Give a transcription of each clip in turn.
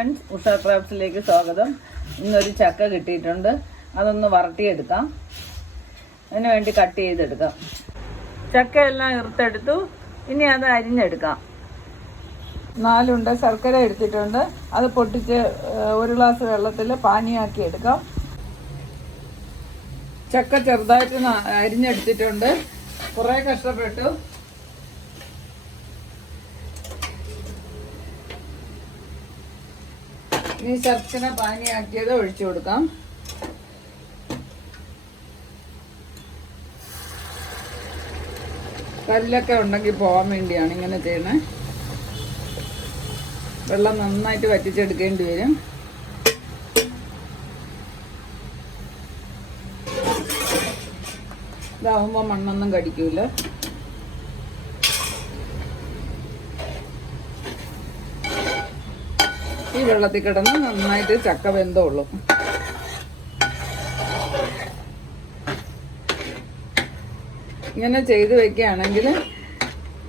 Friends Usha ക്രാഫ്റ്റ്സിലേക്ക് സ്വാഗതം. ഇന്നൊരു ചക്ക കിട്ടിയിട്ടുണ്ട്. അതൊന്ന് വറട്ടിയെടുക്കാം അതിന് വേണ്ടി കട്ട് ചെയ്തെടുക്കാം. ചക്ക എല്ലാം ഇറുത്തെടുത്തു. ഇനി അത് അരിഞ്ഞെടുക്കാം. നാലുണ്ട്. ശർക്കര എടുത്തിട്ടുണ്ട്. അത് പൊട്ടിച്ച് ഒരു ഗ്ലാസ് വെള്ളത്തിൽ പാനിയാക്കി എടുക്കാം. ചക്ക ചെറുതായിട്ട് അരിഞ്ഞെടുത്തിട്ടുണ്ട്. കുറേ കഷ്ടപ്പെട്ടു. ഇനി ശർക്കര പാനിയാക്കിയത് ഒഴിച്ചു കൊടുക്കാം. കല്ലൊക്കെ ഉണ്ടെങ്കിൽ പോകാൻ വേണ്ടിയാണ് ഇങ്ങനെ ചെയ്യണേ വെള്ളം നന്നായിട്ട് വറ്റിച്ചെടുക്കേണ്ടി വരും. ഇതാവുമ്പോൾ മണ്ണൊന്നും കടിക്കൂല. ഈ വെള്ളത്തിൽ കിടന്ന് നന്നായിട്ട് ചക്ക വെന്തോളും. ഇങ്ങനെ ചെയ്ത് വെക്കുകയാണെങ്കിൽ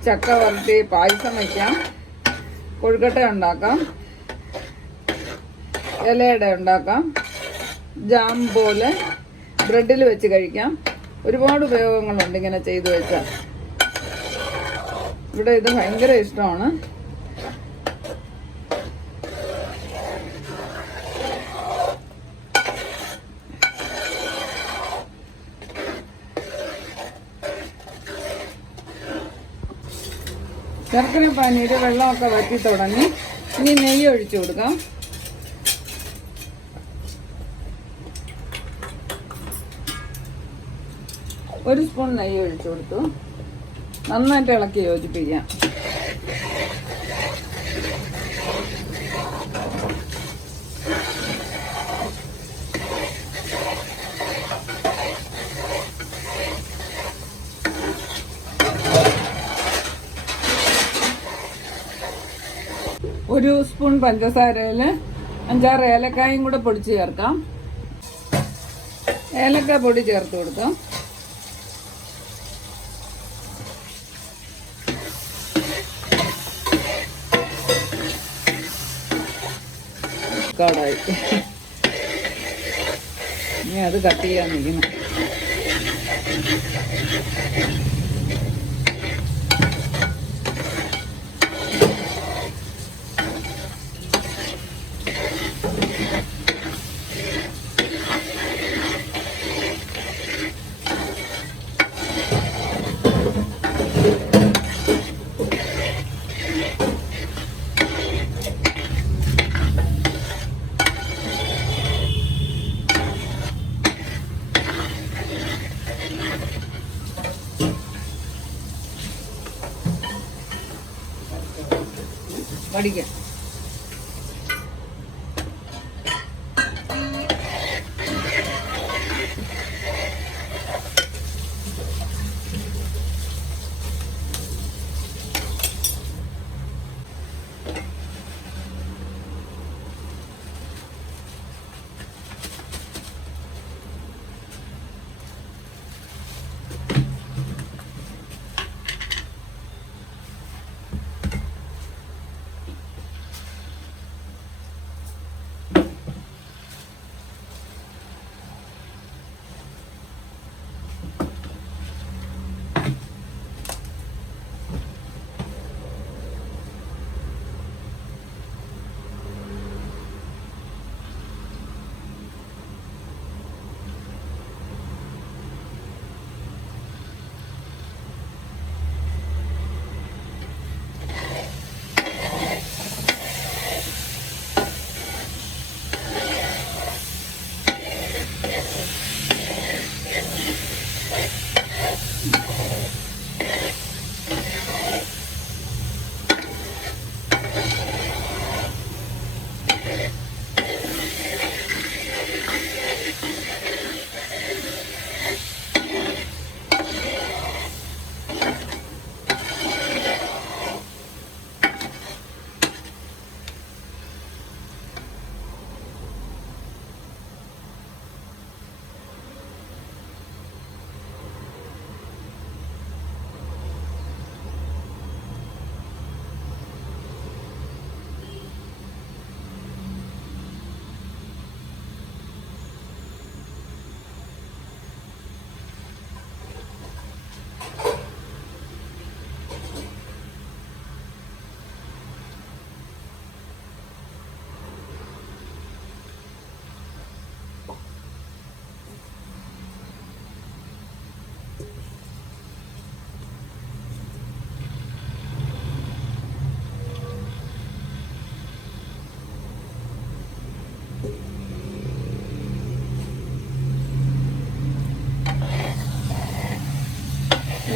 ചക്ക വരട്ടി പായസം വയ്ക്കാം കൊഴുക്കട്ട ഉണ്ടാക്കാം ഇലയട ഉണ്ടാക്കാം ജാം പോലെ ബ്രെഡിൽ വെച്ച് കഴിക്കാം. ഒരുപാട് ഉപയോഗങ്ങളുണ്ട് ഇങ്ങനെ ചെയ്തു വെച്ചാൽ. ഇവിടെ ഇത് ഭയങ്കര ഇഷ്ടമാണ്. ശർക്കര പാനീര് വെള്ളമൊക്കെ വറ്റി തുടങ്ങി. ഇനി നെയ്യ് ഒഴിച്ചു കൊടുക്കാം. ഒരു സ്പൂൺ നെയ്യ് ഒഴിച്ചു കൊടുത്തു. നന്നായിട്ട് ഇളക്കി യോജിപ്പിക്കാം. ഒരു സ്പൂൺ പഞ്ചസാരയിൽ അഞ്ചാറ് ഏലക്കായും കൂടെ പൊടിച്ച് ചേർക്കാം. ഏലക്ക പൊടി ചേർത്ത് കൊടുക്കാം. ഇനി അത് കട്ട് ചെയ്യാൻ നിൽക്കണം வடிக்க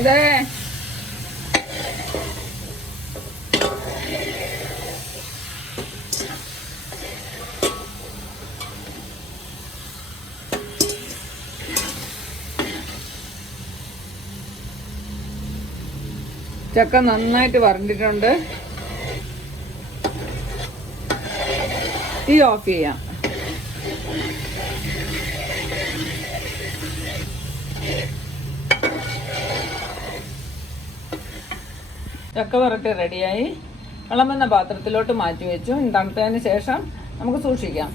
അതെ. ചക്ക നന്നായിട്ട് വരണ്ടിട്ടുണ്ട്. തീ ഓഫ് ചെയ്യാം. ചക്ക വരട്ടി റെഡിയായി വിളമ്പുന്ന പാത്രത്തിലോട്ട് മാറ്റി വെച്ചു. തണുത്തതിന് ശേഷം നമുക്ക് സൂക്ഷിക്കാം.